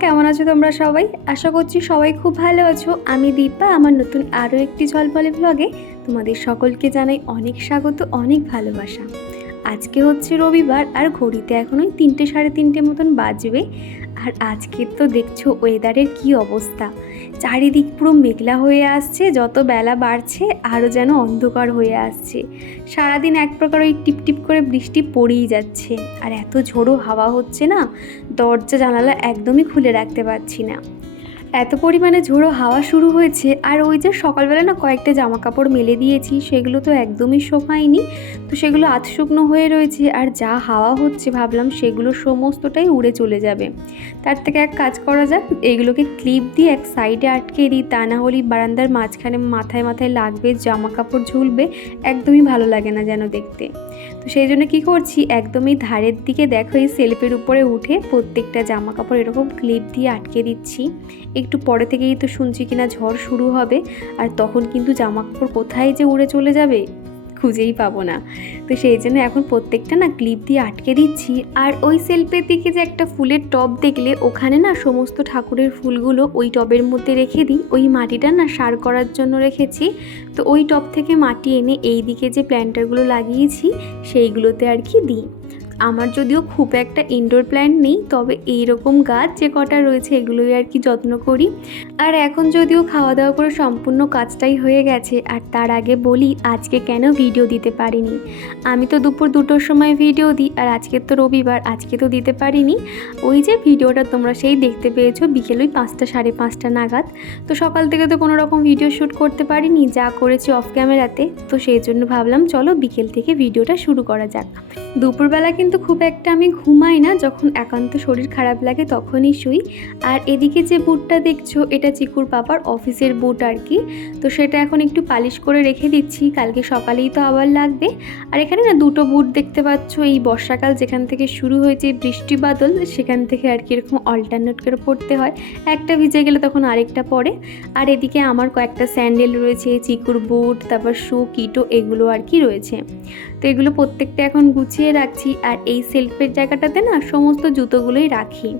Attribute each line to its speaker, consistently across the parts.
Speaker 1: কেমন আছো তোমরা সবাই? আশা করছি সবাই খুব ভালো আছো। আমি দীপা, আমার নতুন আরও একটি ঝলফলে ব্লগে তোমাদের সকলকে জানাই অনেক স্বাগত, অনেক ভালোবাসা। আজকে হচ্ছে রবিবার আর ঘড়িতে এখন ওই তিনটে সাড়ে তিনটে মতন বাজবে। আর আজকে তো দেখছ ওয়েদারের কি অবস্থা। চারিদিক পুরো মেঘলা হয়ে আসছে, যত বেলা বাড়ছে আরও যেন অন্ধকার হয়ে আসছে। সারাদিন এক প্রকার ওই টিপ টিপ করে বৃষ্টি পড়েই যাচ্ছে। আর এত ঝোড়ো হাওয়া হচ্ছে না, দরজা জানালা একদমই খুলে রাখতে পারছি না। এত পরিমাণে ঝোড়ো হাওয়া শুরু হয়েছে আর ওই যে সকালবেলা না কয়েকটা জামা কাপড় মেলে দিয়েছি, সেগুলো তো একদমই শোকায়নি। তো সেগুলো আধ শুকনো হয়ে রয়েছে আর যা হাওয়া হচ্ছে ভাবলাম সেগুলো সমস্তটাই উড়ে চলে যাবে। তার থেকে এক কাজ করা যাক, এগুলোকে ক্লিপ দিয়ে এক সাইডে আটকে দিই, তা না হলেই বারান্দার মাঝখানে মাথায় মাথায় লাগবে জামা কাপড় ঝুলবে, একদমই ভালো লাগে না যেন দেখতে। সেই জন্য কী করছি? একদমই ধারের দিকে দেখো, এই সেলফের উপরে উঠে প্রত্যেকটা জামা কাপড় এরকম ক্লিপ দিয়ে আটকে দিচ্ছি। একটু পরে থেকেই তো শুনছি কিনা ঝড় শুরু হবে। আর তখন কিন্তু জামা কাপড় কোথায় যে উড়ে চলে যাবে? খুঁজেই পাবো না। তো সেই জন্য এখন প্রত্যেকটা না ক্লিপ দিয়ে আটকে দিচ্ছি। আর ওই সেলফের দিকে যে একটা ফুলের টব দেখলে ওখানে না সমস্ত ঠাকুরের ফুলগুলো ওই টবের মধ্যে রেখে দিই। ওই মাটিটা না সার করার জন্য রেখেছি। তো ওই টব থেকে মাটি এনে এই দিকে যে প্ল্যান্টারগুলো লাগিয়েছি, সেইগুলোতে আর কি দিই। আমার যদিও খুব একটা ইনডোর প্ল্যান্ট নেই, তবে এই রকম গাছ যে কটা রয়েছে এগুলোই আর কি যত্ন করি। আর এখন যদিও খাওয়া দাওয়া করে সম্পূর্ণ কাজটাই হয়ে গেছে, আর তার আগে বলি, আজকে কেন ভিডিও দিতে পারিনি? আমি তো দুপুর দুটোর সময় ভিডিও দিই, আর আজকে তো রবিবার, আজকে তো দিতে পারিনি। ওই যে ভিডিওটা তোমরা সেই দেখতে পেয়েছ, বিকেল ওই পাঁচটা, সাড়ে পাঁচটা নাগাদ। তো সকাল থেকে তো কোনো রকম ভিডিও শ্যুট করতে পারিনি, যা করেছি অফ ক্যামেরাতে তো সেই জন্য ভাবলাম, চলো বিকেল থেকে ভিডিওটা শুরু করা যাক। দুপুরবেলা কিন্তু খুব একটা আমি ঘুমাই না, যখন একান্ত শরীর খারাপ লাগে তখনই শুই। আর এদিকে যে বুটটা দেখছ, এটা চিকুর পাপার অফিসের বুট আর কি। তো সেটা এখন একটু পালিশ করে রেখে দিচ্ছি। কালকে সকালেই তো আবার লাগবে। আর এখানে না দুটো বুট দেখতে পাচ্ছ। এই বর্ষাকাল যেখান থেকে শুরু হয়েছে বৃষ্টি বাদল, সেখান থেকে আর কি এরকম অল্টারনেট করে পড়তে হয়। একটা ভিজে গেলে তখন আরেকটা পড়ে। আর এদিকে আমার কয়েকটা স্যান্ডেল রয়েছে, চিকুর বুট, তারপর শু, কিটো এগুলো আর কি রয়েছে। তো এগুলো প্রত্যেকটা এখন গুছিয়ে রাখছি। আর এই সেলফের জায়গাটাতে না সমস্ত জুতোগুলোই রাখি।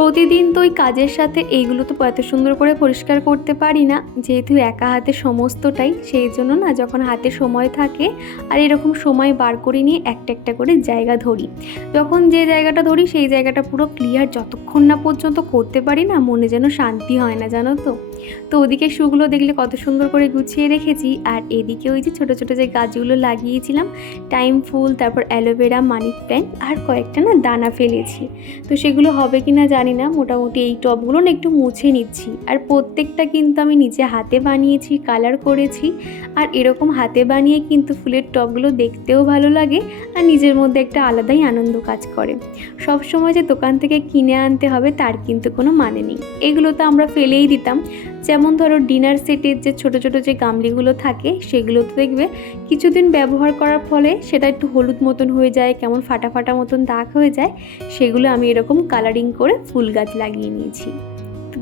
Speaker 1: প্রতিদিন তো ওই কাজের সাথে এইগুলো তো এত সুন্দর করে পরিষ্কার করতে পারি না। যেহেতু একা হাতে সমস্তটাই, সেই জন্য না যখন হাতে সময় থাকে আর এরকম সময় বার করে নিয়ে একটা একটা করে জায়গা ধরি। যখন যে জায়গাটা ধরি, সেই জায়গাটা পুরো ক্লিয়ার যতক্ষণ না পর্যন্ত করতে পারি না, মনে যেন শান্তি হয় না, জানো তো। তো ওদিকে শুগুলো দেখলে কত সুন্দর করে গুছিয়ে রেখেছি। আর এদিকে ওই যে ছোটো ছোটো যে গাছগুলো লাগিয়েছিলাম টাইম ফুল, তারপর অ্যালোভেরা মানি প্ল্যান্ট আর কয়েকটা না দানা ফেলেছি। তো সেগুলো হবে কি না জানি না, মোটামুটি এই টবগুলো না একটু মুছে নিচ্ছি। আর প্রত্যেকটা কিন্তু আমি নিজে হাতে বানিয়েছি কালার করেছি। আর এরকম হাতে বানিয়ে কিন্তু ফুলের টবগুলো দেখতেও ভালো লাগে আর নিজের মধ্যে একটা আলাদাই আনন্দ কাজ করে। সব সময় যে দোকান থেকে কিনে আনতে হবে তার কিন্তু কোনো মানে নেই। এগুলো তো আমরা ফেলেই দিতাম। যেমন ধরো ডিনার সেটের যে ছোট ছোট যে গামলিগুলো থাকে, সেগুলো তো দেখবে কিছুদিন ব্যবহার করার ফলে সেটা একটু হলুদ মতন হয়ে যায়, কেমন ফাটা ফাটা মতন দাগ হয়ে যায়, সেগুলো আমি এরকম কালারিং করে ফুল গাছ লাগিয়ে নিয়েছি।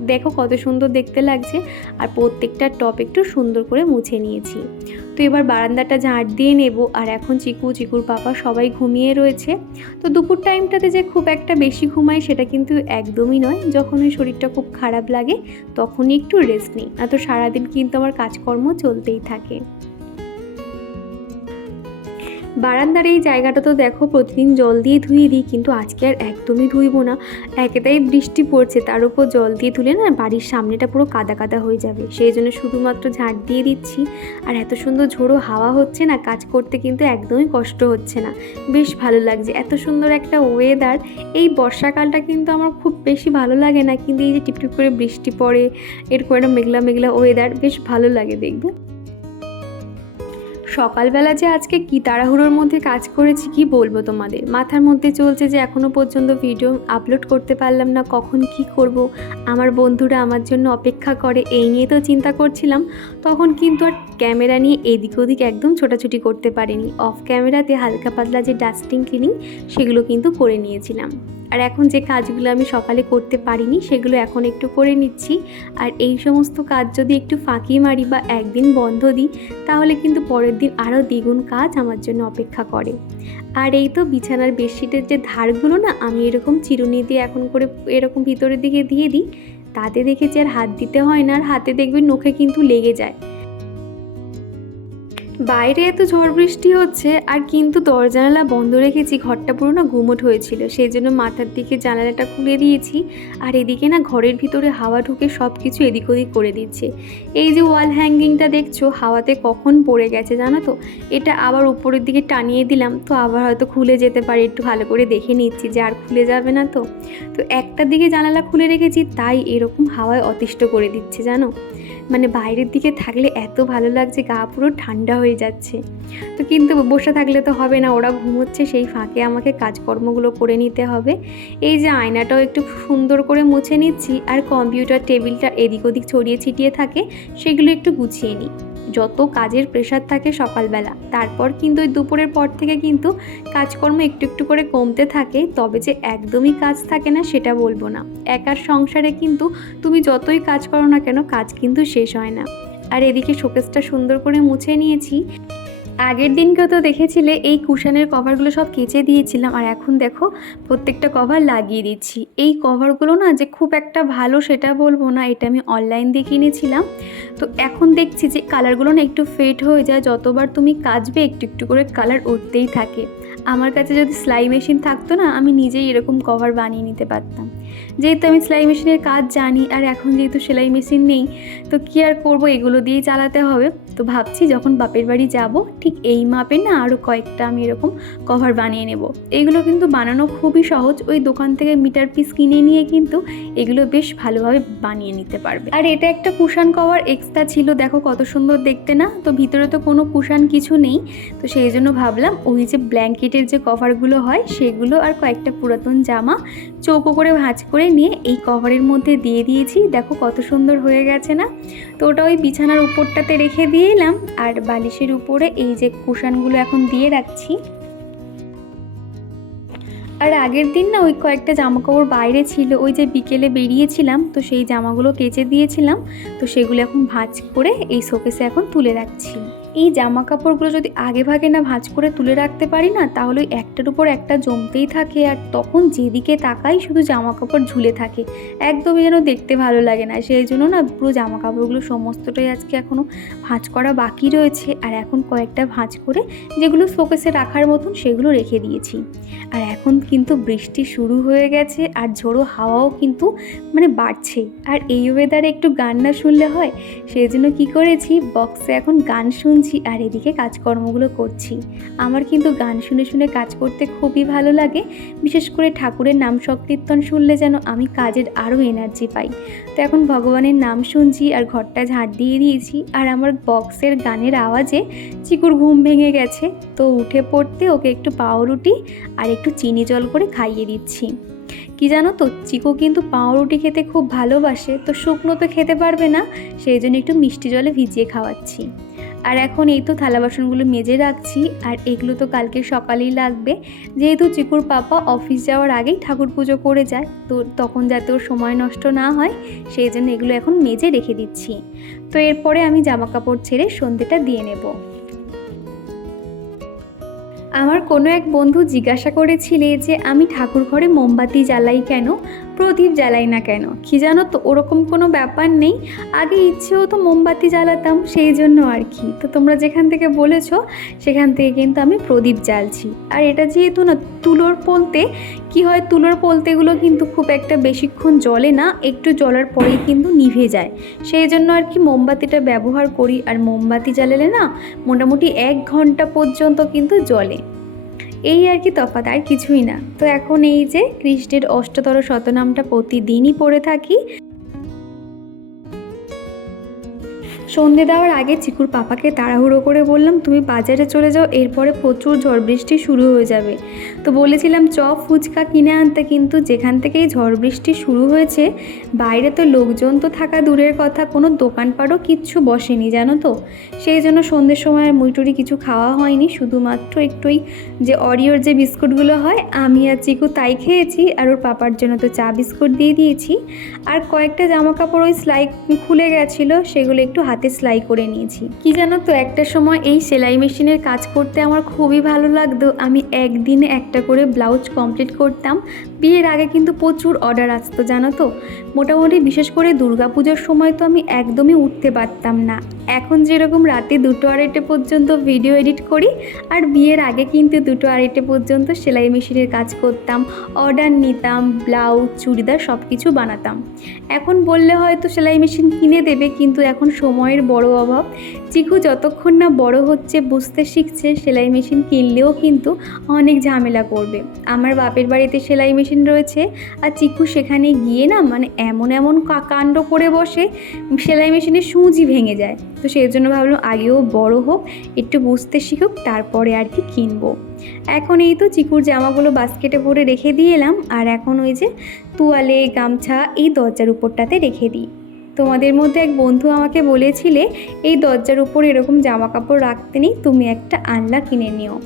Speaker 1: দেখো কত সুন্দর দেখতে লাগছে। আর প্রত্যেকটা টপ একটু সুন্দর করে মুছে নিয়েছি। তো এবার বারান্দাটা ঝাঁট দিয়ে নেব। আর এখন চিকু, চিকুর পাপা সবাই ঘুমিয়ে রয়েছে। তো দুপুর টাইমটাতে যে খুব একটা বেশি ঘুমাই সেটা কিন্তু একদমই নয়। যখন ওই শরীরটা খুব খারাপ লাগে, তখনই একটু রেস্ট নিই। না তো সারাদিন কিন্তু আমার কাজকর্ম চলতেই থাকে। বারান্দার এই জায়গাটা তো দেখো, প্রতিদিন জল দিয়ে ধুয়ে দিই, কিন্তু আজকে আর একদমই ধুইব না। একেটাই বৃষ্টি পড়ছে, তার উপর জল দিয়ে ধুলে না বাড়ির সামনেটা পুরো কাদা কাদা হয়ে যাবে। সেই জন্য শুধুমাত্র ঝাঁট দিয়ে দিচ্ছি। আর এত সুন্দর ঝোড়ো হাওয়া হচ্ছে না, কাজ করতে কিন্তু একদমই কষ্ট হচ্ছে না। বেশ ভালো লাগছে, এত সুন্দর একটা ওয়েদার এই বর্ষাকালটা কিন্তু আমার খুব বেশি ভালো লাগে না, কিন্তু এই যে টিপটিপ করে বৃষ্টি পড়ে, এরকম একটা মেঘলা মেঘলা ওয়েদার বেশ ভালো লাগে দেখবে। সকালবেলা যে আজকে কি তাড়াহুড়োর মধ্যে কাজ করেছি কি বলব তোমাদের? মাথার মধ্যে চলছে যে এখনও পর্যন্ত ভিডিও আপলোড করতে পারলাম না, কখন কি করব? আমার বন্ধুরা আমার জন্য অপেক্ষা করে, এই নিয়ে তো চিন্তা করছিলাম, তখন কিন্তু আর ক্যামেরা নিয়ে এদিক ওদিক একদম ছোটাছুটি করতে পারিনি। অফ ক্যামেরাতে হালকা পাতলা যে ডাস্টিং ক্লিনিং সেগুলো কিন্তু করে নিয়েছিলাম। আর এখন যে কাজগুলো আমি সকালে করতে পারিনি, সেগুলো এখন একটু করে নিচ্ছি। আর এই সমস্ত কাজ যদি একটু ফাঁকি মারি বা একদিন বন্ধ দিই, তাহলে কিন্তু পরের দিন দিন আরও দ্বিগুণ কাজ আমার জন্য অপেক্ষা করে। আর এই তো বিছানার বেডশিটের যে ধারগুলো না, আমি এরকম চিরুনি দিয়ে এখন করে এরকম ভিতরের দিকে দিয়ে দিই, তাতে দেখেছি আর হাত দিতে হয় না, আর হাতে দেখবি নখে কিন্তু লেগে যায়। বাইরে এত ঝড় বৃষ্টি হচ্ছে, আর কিন্তু দরজা জানালা বন্ধ রেখেছি, ঘরটা পুরো না গুমট হয়েছিল। সেই জন্য মাথার দিকে জানালাটা খুলে দিয়েছি, আর এদিকে না ঘরের ভিতরে হাওয়া ঢুকে সব কিছু এদিক ওদিক করে দিচ্ছে। এই যে ওয়াল হ্যাঙ্গিংটা দেখছ, হাওয়াতে কখন পড়ে গেছে জানো তো? এটা আবার উপরের দিকে টানিয়ে দিলাম, তো আবার হয়তো খুলে যেতে পারে, একটু ভালো করে দেখে নিচ্ছি যে আর খুলে যাবে না তো। তো একটার দিকে জানালা খুলে রেখেছি, তাই এরকম হাওয়ায় অতিষ্ঠ করে দিচ্ছে, জানো? মানে বাইরের দিকে থাকলে এত ভালো লাগছে, গা পুরো ঠান্ডা হয়ে যাচ্ছে। তো কিন্তু বসে থাকলে তো হবে না, ওরা ঘুমোচ্ছে, সেই ফাঁকে আমাকে কাজকর্মগুলো করে নিতে হবে। এই যে আয়নাটাও একটু সুন্দর করে মুছে নিচ্ছি, আর কম্পিউটার টেবিলটা এদিক ওদিক ছড়িয়ে ছিটিয়ে থাকে, সেগুলো একটু গুছিয়ে নিই। যত কাজের প্রেশার থাকে সকালবেলা, তারপর কিন্তু ওই দুপুরের পর থেকে কিন্তু কাজকর্ম একটু একটু করে কমতে থাকে, তবে যে একদমই কাজ থাকে না সেটা বলব না। একার সংসারে কিন্তু তুমি যতই কাজ করো না কেন, কাজ কিন্তু শেষ হয় না। আর এদিকে শোকেসটা সুন্দর করে মুছে নিয়েছি। আগের দিনকে তো দেখেছিলে, এই কুশানের কভারগুলো সব কেচে দিয়েছিলাম আর এখন দেখো প্রত্যেকটা কভার লাগিয়ে দিচ্ছি। এই কভারগুলো না যে খুব একটা ভালো সেটা বলব না, এটা আমি অনলাইন দিয়ে কিনেছিলাম। তো এখন দেখছি যে কালারগুলো না একটু ফেড হয়ে যায়, যতবার তুমি কাচবে একটু একটু করে কালার উঠতেই থাকে। আমার কাছে যদি সেলাই মেশিন থাকতো না, আমি নিজেই এরকম কভার বানিয়ে নিতে পারতাম। যেহেতু আমি সেলাই মেশিনের কাজ জানি আর এখন যেহেতু সেলাই মেশিন নেই, তো কী আর করব? এগুলো দিয়েই চালাতে হবে। তো ভাবছি যখন বাপের বাড়ি যাব, ঠিক এই মাপে না আরও কয়েকটা আমি এরকম কভার বানিয়ে নেব। এগুলো কিন্তু বানানো খুবই সহজ, ওই দোকান থেকে মিটার পিস কিনে নিয়ে কিন্তু এগুলো বেশ ভালোভাবে বানিয়ে নিতে পারবে। আর এটা একটা কুশান কভার এক্সট্রা ছিল, দেখো কত সুন্দর দেখতে না? তো ভিতরে তো কোনো কুশান কিছু নেই, তো সেই জন্য ভাবলাম ওই যে ব্ল্যাঙ্কেটের যে কভারগুলো হয়, সেগুলো আর কয়েকটা পুরাতন জামা চৌকো করে ভাঁজ করে নিয়ে এই কভারের মধ্যে দিয়ে দিয়েছি। দেখো কত সুন্দর হয়ে গেছে না? তো ওটা ওই বিছানার উপরটাতে রেখে দিয়ে এলাম, আর বালিশের উপরে এই যে কুশানগুলো এখন দিয়ে রাখছি আর আগের দিন না ওই কয়েকটা জামা কাপড় বাইরে ছিল, ওই যে বিকেলে বেরিয়েছিলাম, তো সেই জামাগুলো কেচে দিয়েছিলাম, তো সেগুলো এখন ভাঁজ করে এই শোকেসে এখন তুলে রাখছি। এই জামা কাপড়গুলো যদি আগে ভাগে না ভাঁজ করে তুলে রাখতে পারি না, তাহলে ওই একটার উপর একটা জমতেই থাকে, আর তখন যেদিকে তাকাই শুধু জামা কাপড় ঝুলে থাকে। একদমই যেন দেখতে ভালো লাগে না, সেই জন্য না পুরো জামা কাপড়গুলো সমস্তটাই আজকে এখনও ভাঁজ করা বাকি রয়েছে, আর এখন কয়েকটা ভাঁজ করে যেগুলো শোকেসে রাখার মতন সেগুলো রেখে দিয়েছি। আর এখন কিন্তু বৃষ্টি শুরু হয়ে গেছে আর ঝোড়ো হাওয়াও কিন্তু মানে বাড়ছে। আর এই ওয়েদারে একটু গান না শুনলে হয়? সেই জন্য কী করেছি? বক্সে এখন গান শুনছি আর এদিকে কাজকর্মগুলো করছি। আমার কিন্তু গান শুনে শুনে কাজ করতে খুবই ভালো লাগে। বিশেষ করে ঠাকুরের নাম সংকীর্তন শুনলে যেন আমি কাজের আরও এনার্জি পাই। তো এখন ভগবানের নাম শুনছি আর ঘরটা ঝাঁট দিয়ে দিয়েছি। আর আমার বক্সের গানের আওয়াজে চিকুর ঘুম ভেঙে গেছে। তো উঠে পড়তে ওকে একটু পাউরুটি আর একটু চিনি জল করে খাইয়ে দিচ্ছি। কি জানো তো, চিকু কিন্তু পাউরুটি খেতে খুব ভালোবাসে, তো শুকনো তো খেতে পারবে না, সেই জন্য একটু মিষ্টি জলে ভিজিয়ে খাওয়াচ্ছি। আর এখন এই তো থালা বাসনগুলো মেজে রাখছি, আর এগুলো তো কালকে সকালেই লাগবে। যেহেতু চিকুর পাপা অফিস যাওয়ার আগেই ঠাকুর পুজো করে যায়, তো তখন যাতে ওর সময় নষ্ট না হয়, সেই জন্য এগুলো এখন মেজে রেখে দিচ্ছি। তো এরপরে আমি জামা কাপড় ছেড়ে সন্ধেটা দিয়ে নেব। আমার কোনো এক বন্ধু জিজ্ঞাসা করেছিলে যে আমি ঠাকুর ঘরে মোমবাতি জ্বালাই কেন? প্রদীপ জ্বালাই না কেন? কি জানো তো, ওরকম কোনো ব্যাপার নেই। আগে ইচ্ছেও তো মোমবাতি জ্বালাতাম, সেই জন্য আর কি। তো তোমরা যেখান থেকে বলেছ, সেখান থেকে কিন্তু আমি প্রদীপ জ্বালছি। আর এটা যেহেতু না, তুলোর পোলতে, কি হয়, তুলোর পোলতেগুলো কিন্তু খুব একটা বেশিক্ষণ জ্বলে না, একটু জ্বলার পরেই কিন্তু নিভে যায়। সেই জন্য আর কি মোমবাতিটা ব্যবহার করি। আর মোমবাতি জ্বালালে না, মোটামুটি এক ঘণ্টা পর্যন্ত কিন্তু জ্বলে। এই আর কি তফাৎ, আর কিছুই না। তো এখন এই যে কৃষ্ণের অষ্টতর শতনামটা প্রতিদিনই পড়ে থাকি সন্ধে দেওয়ার আগে চিকুর পাপাকে তাড়াহুড়ো করে বললাম, তুমি বাজারে চলে যাও, এরপরে প্রচুর ঝড় বৃষ্টি শুরু হয়ে যাবে। তো বলেছিলাম চপ ফুচকা কিনে আনতে। কিন্তু যেখান থেকেই ঝড় বৃষ্টি শুরু হয়েছে, বাইরে তো লোকজন তো থাকা দূরের কথা, কোনো দোকানপাটও কিচ্ছু বসেনি, জানো তো? সেই জন্য সন্ধ্যের সময় মুইটুরি কিছু খাওয়া হয়নি, শুধুমাত্র একটুই যে অরিওর যে বিস্কুটগুলো হয়, আমি আর চিকু তাই খেয়েছি, আর ওর পাপার জন্য তো চা বিস্কুট দিয়ে দিয়েছি। আর কয়েকটা জামা কাপড় ওই স্লাই খুলে গেছিল, সেগুলো একটু হাতে হাতে সেলাই করে নিয়েছি। কি জানো তো একটা সময় এই সেলাই মেশিনের কাজ করতে আমার খুবই ভালো লাগতো। আমি একদিনে একটা করে ব্লাউজ কমপ্লিট করতাম। বিয়ের আগে কিন্তু প্রচুর অর্ডার আসতো, জানো তো? মোটামুটি বিশেষ করে দুর্গাপুজোর সময় তো আমি একদমই উঠতে পারতাম না। এখন যেরকম রাতে দুটো আড়াইটে পর্যন্ত ভিডিও এডিট করি, আর বিয়ের আগে কিন্তু দুটো আড়াইটে পর্যন্ত সেলাই মেশিনের কাজ করতাম অর্ডার নিতাম ব্লাউজ চুড়িদার সব কিছু বানাতাম। এখন বললে হয়তো সেলাই মেশিন কিনে দেবে, কিন্তু এখন সময়ের বড় অভাব। চিকু যতক্ষণ না বড় হচ্ছে, বুঝতে শিখছে, সেলাই মেশিন কিনলেও কিন্তু অনেক ঝামেলা করবে। আমার বাপের বাড়িতে সেলাই মেশিন রয়েছে আর চিকু সেখানে গিয়ে না মানে এমন এমন কাণ্ড করে বসে সেলাই মেশিনের সুঁচই ভেঙে যায়। তো সেই জন্য ভাবলাম আগেও বড় হোক, একটু বুঝতে শিখুক, তারপরে আর কি কিনবো। এখন এই তো চিকুর জামাগুলো বাস্কেটে ভরে রেখে দিয়ে এলাম, আর এখন ওই যে তুয়ালে, গামছা এই দরজার উপরটাতে রেখে দিই। তোমাদের মধ্যে এক বন্ধু আমাকে বলেছিলে, এই দরজার উপর এরকম জামা কাপড় রাখতে নেই, তুমি একটা আনলা কিনে নিও।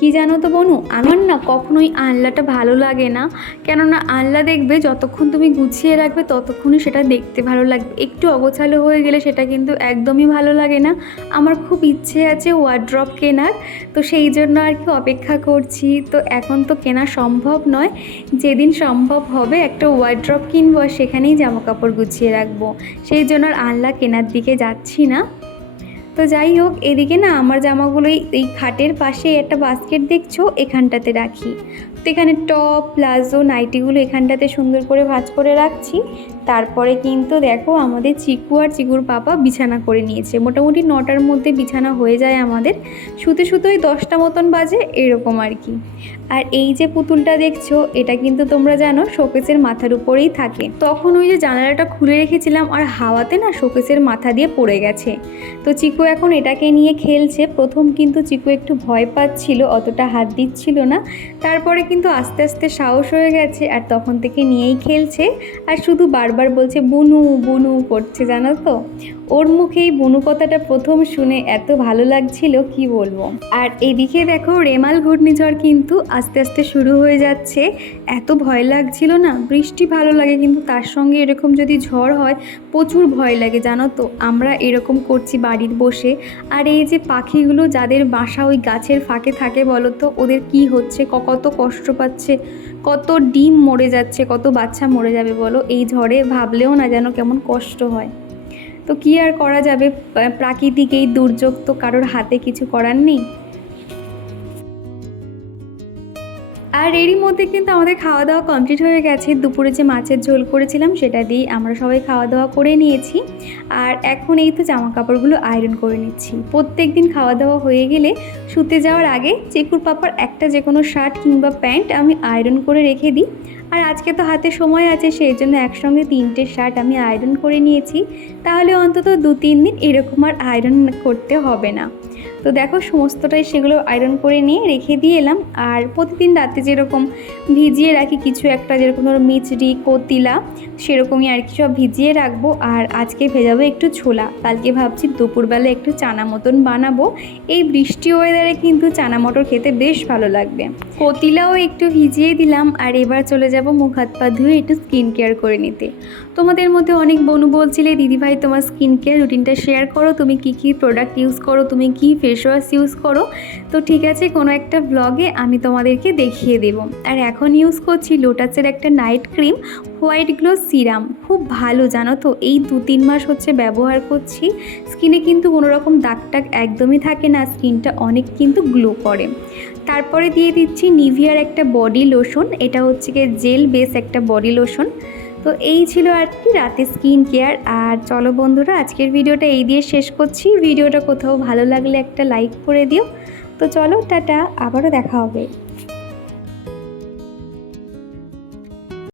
Speaker 1: কি জানো তো বনু? আমার না কখনোই আনলাটা ভালো লাগে না। কেননা আনলা দেখবে যতক্ষণ তুমি গুছিয়ে রাখবে ততক্ষণই সেটা দেখতে ভালো লাগবে। একটু অগোছালো হয়ে গেলে সেটা কিন্তু একদমই ভালো লাগে না। আমার খুব ইচ্ছে আছে ওয়ার্ড্রপ কেনার। তো সেই জন্য আর কি অপেক্ষা করছি। তো এখন তো কেনা সম্ভব নয়। যেদিন সম্ভব হবে একটা ওয়ার্ড্রপ কিনবো সেখানেই জামা কাপড় গুছিয়ে রাখব। সেই জন্য আর আনলা কেনার দিকে যাচ্ছি না। তো যাই হোক, এদিকে না আমার জামাগুলো এই- খাটের পাশে একটা বাস্কেট দেখছ? এখানটাতে রাখি। তো এখানে টপ প্লাজো, নাইটিগুলো এখানটাতে সুন্দর করে ভাজ করে রাখছি। তারপরে কিন্তু দেখো, আমাদের চিকু আর চিকুর পাপা বিছানা করে নিয়েছে। মোটামুটি নটার মধ্যে বিছানা হয়ে যায় আমাদের। শুতে শুতে ওই দশটা মতন বাজে, এরকম আর কি। আর এই যে পুতুলটা দেখছ, এটা কিন্তু তোমরা জানো, শোকেসের মাথার উপরেই থাকে। তখন ওই যে জানালাটা খুলে রেখেছিলাম, আর হাওয়াতে না শোকেসের মাথা দিয়ে পড়ে গেছে। তো চিকু এখন এটাকে নিয়ে খেলছে। প্রথম কিন্তু চিকু একটু ভয় পাচ্ছিল, অতটা হাত দিচ্ছিল না। তারপরে কিন্তু আস্তে আস্তে সাহস হয়ে গেছে আর তখন থেকে নিয়েই খেলছে। আর শুধু বারবার বলছে, বুনু বুনু করছে, জানো তো? ওর মুখে এই বুনু কথাটা প্রথম শুনে এত ভালো লাগছিল, কি বলব? আর এদিকে দেখো, রেমাল ঘূর্ণিঝড় কিন্তু আস্তে আস্তে শুরু হয়ে যাচ্ছে। এত ভয় লাগছিল না? বৃষ্টি ভালো লাগে, কিন্তু তার সঙ্গে এরকম যদি ঝড় হয়, প্রচুর ভয় লাগে, জানো তো? আমরা এরকম করছি বাড়ির বসে। আর এই যে পাখিগুলো যাদের বাসা ওই গাছের ফাঁকে থাকে বলো তো ওদের কি হচ্ছে? কত কষ্ট পাচ্ছে? কত ডিম মরে যাচ্ছে? কত বাচ্চা মরে যাবে বলো? এই ঝড়ে ভাবলেও না যেন কেমন কষ্ট হয়। তো কি আর করা যাবে? প্রাকৃতিক এই দুর্যোগ তো কারোর হাতে কিছু করার নেই। আর এরই মধ্যে কিন্তু আমাদের খাওয়া দাওয়া কমপ্লিট হয়ে গেছে। দুপুরে যে মাছের ঝোল করেছিলাম, সেটা দিয়ে আমরা সবাই খাওয়া দাওয়া করে নিয়েছি। আর এখন এই তো জামা কাপড়গুলো আয়রন করে নিচ্ছি। প্রত্যেক দিন খাওয়া দাওয়া হয়ে গেলে শুতে যাওয়ার আগে চেকুর পাপার একটা যে কোনো শার্ট কিংবা প্যান্ট আমি আয়রন করে রেখে দিই। আর আজকে তো হাতে সময় আছে, সেই জন্য একসঙ্গে তিনটে শার্ট আমি আয়রন করে নিয়েছি। তাহলে অন্তত দু তিন দিন এরকম আর আয়রন করতে হবে না। তো দেখো সমস্তটাই সেগুলো আয়রন করে নিয়ে রেখে দিয়ে এলাম। আর প্রতিদিন রাতে যেরকম ভিজিয়ে রাখি কিছু একটা, যেরকম ধরো মিচড়ি, কতিলা, সেরকমই আর কি সব ভিজিয়ে রাখব। আর আজকে ভেজাবো একটু ছোলা। কালকে ভাবছি দুপুরবেলা একটু চানা মতন বানাবো। এই বৃষ্টি ওয়েদারে কিন্তু চানা মটর খেতে বেশ ভালো লাগবে। কতিলাও একটু ভিজিয়ে দিলাম। আর এবার চলে যাব মুখ হাত পা ধুয়ে একটু স্কিন কেয়ার করে নিতে। তোমাদের মধ্যে অনেক বনু বলছিলে, দিদিভাই, তোমার স্কিন কেয়ার রুটিনটা শেয়ার করো। তুমি কি কি প্রোডাক্ট ইউজ করো? তুমি কি ফেস ওয়াশ ইউজ করো। তো ঠিক আছে, কোনো একটা ব্লগে আমি তোমাদেরকে দেখিয়ে দেবো। আর এখন ইউজ করছি লোটাসের একটা night cream white glow serum খুব ভালো, জানো তো? এই দু তিন মাস হচ্ছে ব্যবহার করছি। স্কিনে কিন্তু কোনো রকম দাগ টাগ একদমই থাকে না স্কিনটা অনেক কিন্তু গ্লো করে। তারপরে দিয়ে দিচ্ছি নিভিয়ার একটা বডি লোশন এটা হচ্ছে গিয়ে জেল বেস একটা বডি লোশন তো এই ছিল আর কি রাতে স্কিন কেয়ার। আর চলো বন্ধুরা, আজকের ভিডিওটা এই দিয়ে শেষ করছি। ভিডিওটা কোথাও ভালো লাগলে একটা লাইক করে দিও। তো চলো, টাটা, আবারও দেখা হবে।